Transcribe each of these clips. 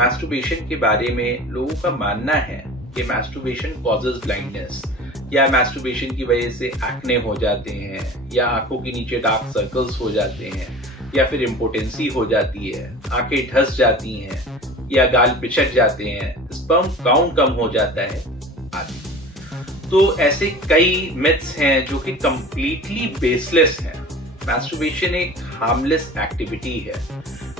Masturbation के बारे में लोगों का मानना है कि मैस्टरबेशन कॉजेज ब्लाइंडनेस, या मैस्टरबेशन की वजह से एक्ने हो जाते हैं, या आंखों के नीचे डार्क सर्कल्स हो जाते हैं, या फिर इम्पोटेंसी हो जाती है, आंखें धंस जाती हैं, या गाल पिचक जाते हैं, स्पर्म काउंट कम हो जाता है आदि। तो ऐसे कई मिथ्स हैं जो कि कंप्लीटली बेसलेस हैं। मैस्टरबेशन एक हार्मलेस एक्टिविटी है।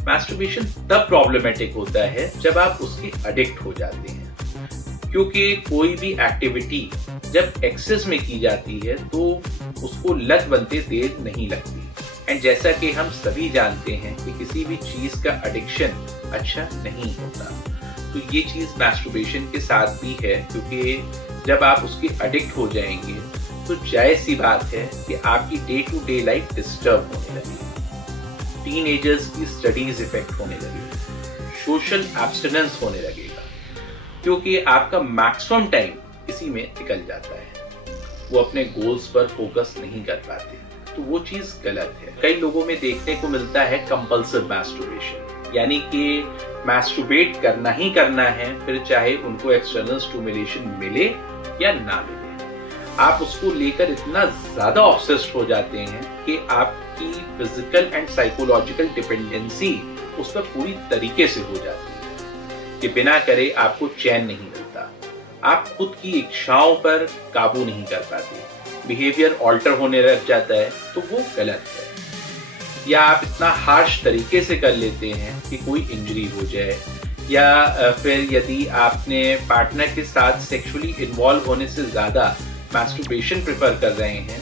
मैस्टरबेशन तब प्रॉब्लमेटिक होता है जब आप उसके एडिक्ट हो जाते हैं, क्योंकि कोई भी एक्टिविटी जब एक्सेस में की जाती है तो उसको लत बनते देर नहीं लगती। एंड जैसा कि हम सभी जानते हैं कि किसी भी चीज का एडिक्शन अच्छा नहीं होता, तो ये चीज मैस्टरबेशन के साथ भी है, क्योंकि जब आप उसके एडिक्ट हो जाएंगे तो जायज सी बात है कि आपकी day to day life disturb होने लगेगी, टीनेजर्स की स्टडीज इफेक्ट होने लगेगी, सोशल एब्स्टिनेंस होने लगेगा, क्योंकि आपका मैक्सिमम टाइम इसी में निकल जाता है। वो अपने गोल्स पर फोकस नहीं कर पाते, तो वो चीज गलत है। कई लोगों में देखने को मिलता है कंपल्सिव मैस्टरबेशन, यानी कि मैस्टरबेट करना ही करना है, फिर चाहे उनको एक्सटर्नल स्टिमुलेशन मिले या ना मिले। आप उसको लेकर इतना ज्यादा ऑब्सेस्ड हो जाते हैं कि आपकी फिजिकल एंड साइकोलॉजिकल डिपेंडेंसी उस पर पूरी तरीके से हो जाती है कि बिना करे आपको चैन नहीं मिलता, आप खुद की इच्छाओं पर काबू नहीं कर पाते, बिहेवियर ऑल्टर होने लग जाता है, तो वो गलत है। या आप इतना हार्श तरीके से कर लेते हैं कि कोई इंजरी हो जाए, या फिर यदि आपने पार्टनर के साथ सेक्सुअली इन्वॉल्व होने से ज्यादा मैस्टरबेशन प्रेफर कर रहे हैं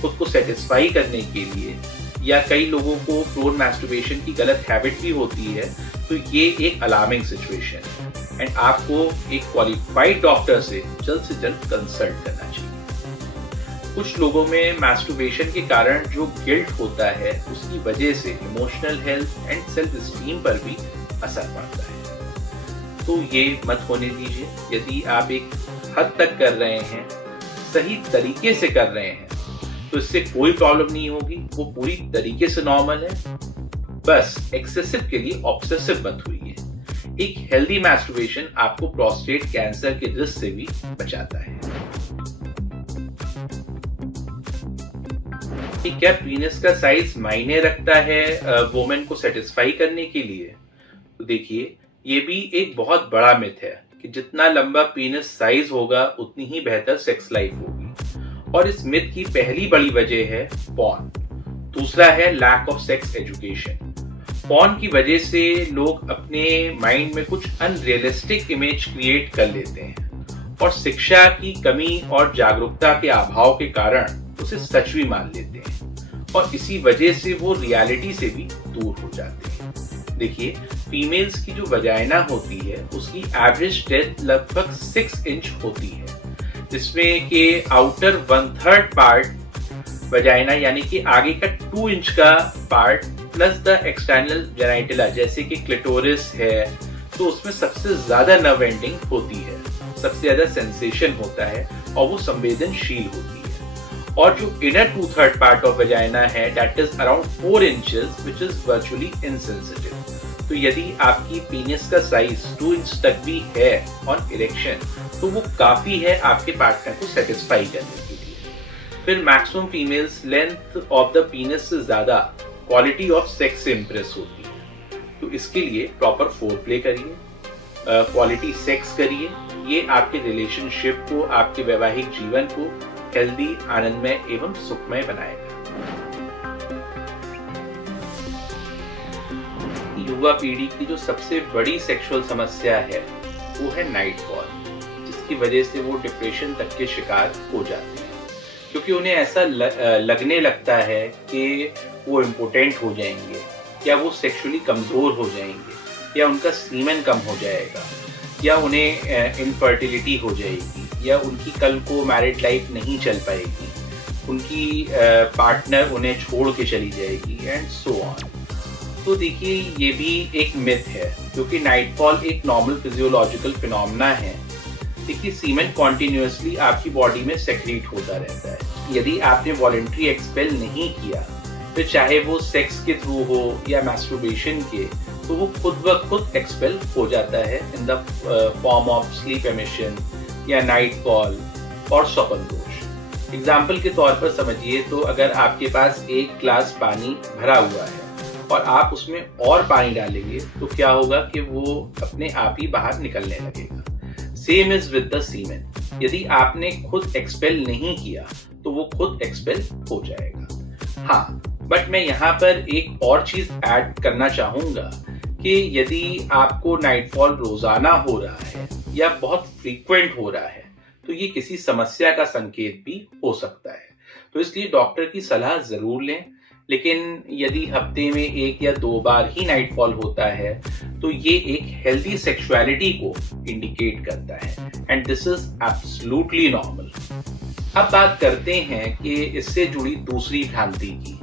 खुद को सेटिस्फाई करने के लिए, या कई लोगों को प्रोन मैस्टरबेशन की गलत हैबिट भी होती है, तो ये एक अलार्मिंग सिचुएशन है एंड आपको एक क्वालिफाइड डॉक्टर से जल्द कंसल्ट करना चाहिए। कुछ लोगों में मैस्टरबेशन के कारण जो गिल्ट होता है उसकी वजह से emotional health and self esteem पर भी असर पड़ता है, तो ये मत होने दीजिए। यदि आप एक हद तक कर रहे हैं, सही तरीके से कर रहे हैं, तो इससे कोई प्रॉब्लम नहीं होगी, वो पूरी तरीके से नॉर्मल है। बस एक्सेसिव के लिए ऑब्सेसिव मत हुई है। एक हेल्दी मैस्टरबेशन आपको प्रोस्टेट कैंसर के रिस्क से भी बचाता है। क्या पीनस का साइज मायने रखता है वुमेन को सेटिस्फाई करने के लिए? तो देखिए, ये भी एक बहुत बड़ा मिथ है कि जितना लंबा पीनस साइज होगा उतनी ही बेहतर सेक्स लाइफ होगी, और इस मिथ की पहली बड़ी वजह है पॉर्न। दूसरा है lack of sex education. Porn की वजह से लोग अपने माइंड में कुछ अनरियलिस्टिक इमेज क्रिएट कर लेते हैं, और शिक्षा की कमी और जागरूकता के अभाव के कारण उसे सच भी मान लेते हैं, और इसी वजह से वो रियलिटी से भी दूर हो जाते हैं। देखिए, फीमेल्स की जो वजाइना होती है उसकी एवरेज डेप्थ लगभग 6 इंच होती है, जिसमें कि आउटर 1/3 पार्ट वजाइना यानी कि आगे का 2 इंच का पार्ट प्लस द एक्सटर्नल जेनिटला जैसे कि क्लिटोरिस है, तो उसमें सबसे ज्यादा नर्व एंडिंग होती है, सबसे ज्यादा सेंसेशन होता है और वो संवेदनशील होती है। और जो इनर 2/3 पार्ट ऑफ वजाइना है that is around 4 inches which is virtually insensitive. तो यदि आपकी पीनिस का साइज 2 इंच तक भी है ऑन इरेक्शन, तो वो काफी है आपके पार्टनर को सेटिस्फाई करने के लिए। फिर maximum females length of the penis से ज्यादा क्वालिटी ऑफ सेक्स से इंप्रेस होती है, तो इसके लिए प्रॉपर फोरप्ले करिए, क्वालिटी सेक्स करिए। ये आपके रिलेशनशिप को, आपके वैवाहिक जीवन को हेल्दी, आनंदमय एवं सुखमय बनाएगा। युवा पीढ़ी की जो सबसे बड़ी सेक्सुअल समस्या है वो है नाइट कॉल, जिसकी वजह से वो डिप्रेशन तक के शिकार हो जाते हैं, क्योंकि उन्हें ऐसा लगने लगता है कि वो इम्पोर्टेंट हो जाएंगे, या वो सेक्सुअली कमजोर हो जाएंगे, या उनका सीमेन कम हो जाएगा, या उन्हें इनफर्टिलिटी हो जाएगी, या उनकी कल को मैरिड लाइफ नहीं चल पाएगी, उनकी पार्टनर उन्हें छोड़ के चली जाएगी एंड सो ऑन। तो देखिए, ये भी एक मिथ है, क्योंकि नाइटफॉल एक नॉर्मल फिजियोलॉजिकल फिनोमेना है। देखिए, सीमेन कॉन्टिन्यूसली आपकी बॉडी में सेक्रीट होता रहता है। यदि आपने वॉलंटरी एक्सपेल नहीं किया, फिर चाहे वो सेक्स के थ्रू हो या मैस्टरबेशन के, तो वो खुद ब खुद एक्सपेल हो जाता है in the form of sleep emission या नाइट फॉल और स्वप्न दोष। एग्जाम्पल के तौर पर समझिए तो अगर आपके पास एक ग्लास पानी भरा हुआ है और आप उसमें और पानी डालेंगे तो क्या होगा कि वो अपने आप ही बाहर निकलने लगेगा। Same is with the semen, यदि आपने खुद एक्सपेल नहीं किया तो वो खुद एक्सपेल हो जाएगा। हाँ, बट मैं यहाँ पर एक और चीज ऐड करना चाहूंगा कि यदि आपको नाइटफॉल रोजाना हो रहा है या बहुत फ्रीक्वेंट हो रहा है तो ये किसी समस्या का संकेत भी हो सकता है। तो इसलिए डॉक्टर की सलाह जरूर लें, लेकिन यदि हफ्ते में 1 या 2 बार ही नाइटफॉल होता है तो ये एक हेल्दी सेक्सुअलिटी को इंडिकेट करता है and this is absolutely normal. अब बात करते हैं कि इससे जुड़ी दूसरी भ्रांति की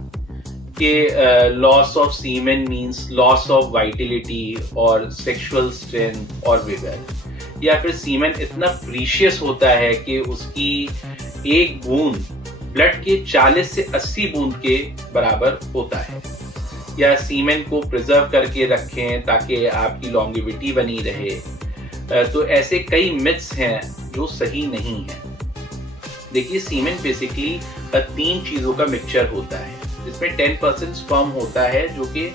कि loss of semen means loss of vitality और सेक्सुअल स्ट्रेंथ और विगर, या फिर सीमेन इतना प्रीशियस होता है कि उसकी एक बूंद ब्लड के 40 से 80 बूंद के बराबर होता है, या सीमेन को प्रिजर्व करके रखें ताकि आपकी लॉन्गेविटी बनी रहे। तो ऐसे कई मिथ्स हैं जो सही नहीं है। देखिए, सीमेन बेसिकली 3 चीजों का मिक्सचर होता है, जिसमें 10% स्पर्म होता है जो कि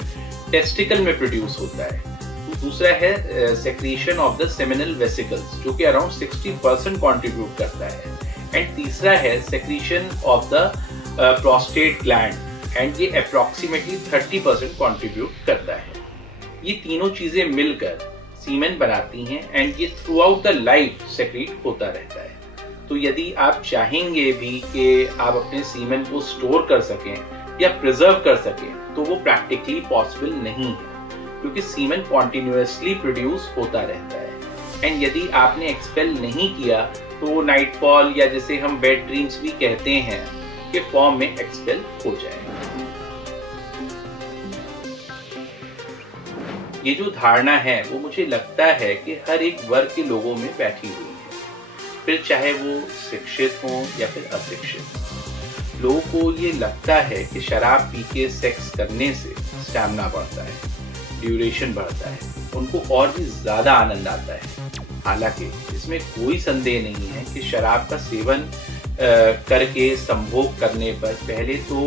टेस्टिकल में प्रोड्यूस होता है। दूसरा है secretion of the seminal vesicles जो कि अराउंड 60% कंट्रीब्यूट करता है, एंड तीसरा है secretion of the prostate gland and ये अप्रोक्सीमेटली 30% कंट्रीब्यूट करता है। ये तीनों चीजें मिलकर सीमेन बनाती हैं एंड ये through out the life secrete होता रहता है। तो यदि आप चाहेंगे भी कि आप अपने सीमेन को स्टोर कर सकें या प्रिजर्व कर सकें तो वो प्रैक्टिकली पॉसिबल नहीं है, क्योंकि सीमेन कॉन्टिन्यूसली प्रोड्यूस होता रहता है एंड यदि आपने एक्सपेल नहीं किया तो नाइटफॉल या जिसे हम वेट ड्रीम्स भी कहते हैं के फॉर्म में एक्सपेल हो जाएगा। ये जो धारणा है वो मुझे लगता है कि हर एक वर्ग के लोगों में बैठी हुई है, फिर चाहे वो शिक्षित हो या फिर अशिक्षित। लोगों को ये लगता है कि शराब पी के सेक्स करने से स्टैमिना बढ़ता है, ड्यूरेशन बढ़ता है, उनको और भी ज्यादा आनंद आता है। हालांकि इसमें कोई संदेह नहीं है कि शराब का सेवन करके संभोग करने पर पहले तो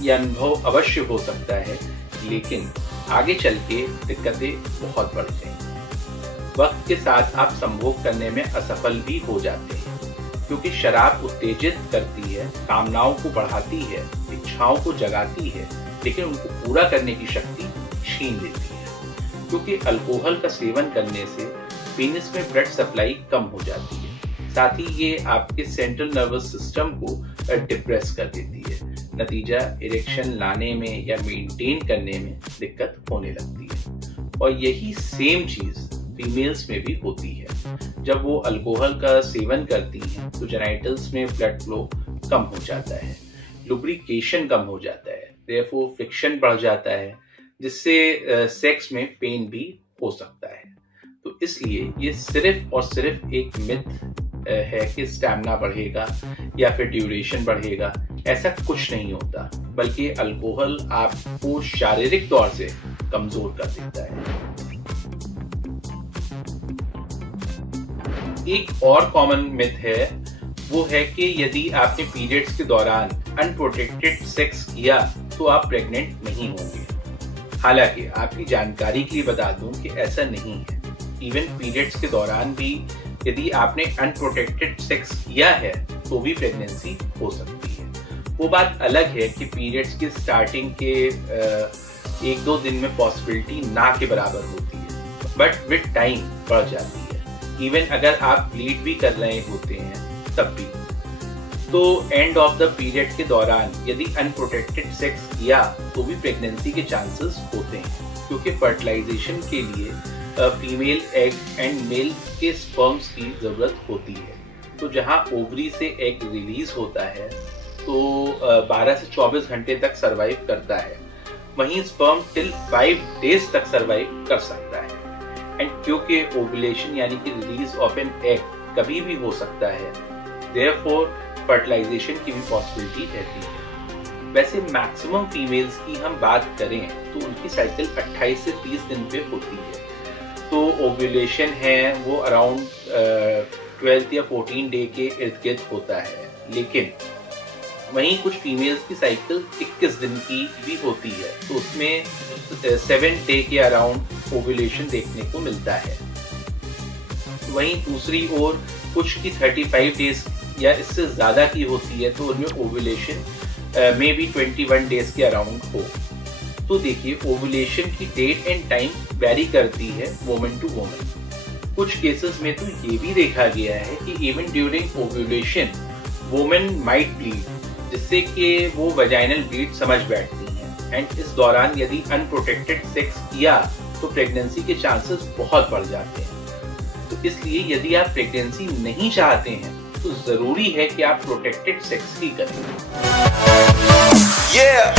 यह अनुभव अवश्य हो सकता है, लेकिन आगे चल के दिक्कतें बहुत बढ़ जाएंगी। वक्त के साथ आप संभोग करने में असफल भी हो जाते हैं, क्योंकि शराब उत्तेजित करती है, कामनाओं को बढ़ाती है, इच्छाओं को जगाती है, लेकिन उनको पूरा करने की शक्ति छीन लेती है। क्योंकि अल्कोहल का सेवन करने से पेनिस में ब्लड सप्लाई कम हो जाती है, साथ ही ये आपके सेंट्रल नर्वस सिस्टम को डिप्रेस कर देती है। नतीजा इरेक्शन लाने में या मेंटेन करने में दिक्कत होने लगती है। और यही सेम चीज फीमेल्स में भी होती है। जब वो अल्कोहल का सेवन करती हैं तो जेनिटल्स में ब्लड फ्लो कम हो जाता है, लुब्रिकेशन कम हो जाता है, देयरफॉर फ्रिक्शन बढ़ जाता है, जिससे सेक्स में पेन भी हो सकता है। तो इसलिए ये सिर्फ और सिर्फ एक मिथ है कि स्टैमिना बढ़ेगा या फिर ड्यूरेशन बढ़ेगा, ऐसा कुछ नहीं होता, बल्कि अल्कोहल आपको शारीरिक तौर से कमजोर कर देता है। एक और कॉमन मिथ है, वो है कि यदि आपने पीरियड्स के दौरान अनप्रोटेक्टेड सेक्स किया तो आप प्रेग्नेंट नहीं होंगे। हालांकि आपकी जानकारी के लिए बता दूं कि ऐसा नहीं है। इवन पीरियड्स के दौरान भी यदि आपने अनप्रोटेक्टेड सेक्स किया है तो भी प्रेगनेंसी हो सकती है। वो बात अलग है कि पीरियड्स के स्टार्टिंग के 1-2 दिन में पॉसिबिलिटी ना के बराबर होती है, बट विद टाइम बढ़ जाती है। इवन अगर आप ब्लीड भी कर रहे होते हैं तब भी। तो एंड ऑफ द पीरियड के दौरान यदि अनप्रोटेक्टेड सेक्स किया तो भी प्रेगनेंसी के चांसेस होते हैं, क्योंकि फर्टिलाइजेशन के लिए फीमेल एग एंड मेल के स्पर्म्स की जरूरत होती है। तो जहां ओवरी से एग रिलीज होता है तो 12 से 24 घंटे तक सरवाइव करता है, वहीं स्पर्म टिल 5 डेज तक सरवाइव कर सकता है। एंड क्योंकि ओवुलेशन यानी कि रिलीज ऑफ एन एग कभी भी हो सकता है, देयरफॉर फर्टिलाइजेशन की भी पॉसिबिलिटी रहती है। वैसे मैक्सिमम फीमेल्स की हम बात करें तो उनकी साइकिल 28 से 30 दिन पे होती है। तो ओव्यूलेशन है वो अराउंड 12 या 14 डे के इर्द गिर्द होता है, लेकिन वहीं कुछ फीमेल्स की साइकिल 21 दिन की भी होती है, तो उसमें 7 डे के अराउंड ओव्यूलेशन देखने को मिलता है। वहीं दूसरी ओर कुछ की 35 डेज या इससे ज़्यादा की होती है, तो उनमें ओव्यूलेशन मे बी 21 डेज के अराउंड हो। तो देखिए, ओव्यूलेशन की डेट एंड टाइम वेरी करती है वुमन टू वुमन। कुछ केसेस में तो ये भी देखा गया है कि even during ovulation women might bleed, जिससे कि वो वजाइनल ब्लीड समझ बैठती हैं, एंड इस दौरान यदि अनप्रोटेक्टेड सेक्स किया तो प्रेगनेंसी के चांसेस बहुत बढ़ जाते हैं। तो इसलिए यदि आप प्रेगनेंसी नहीं चाहते हैं तो जरूरी है कि आप प्रोटेक्टेड सेक्स ही करें। Yeah.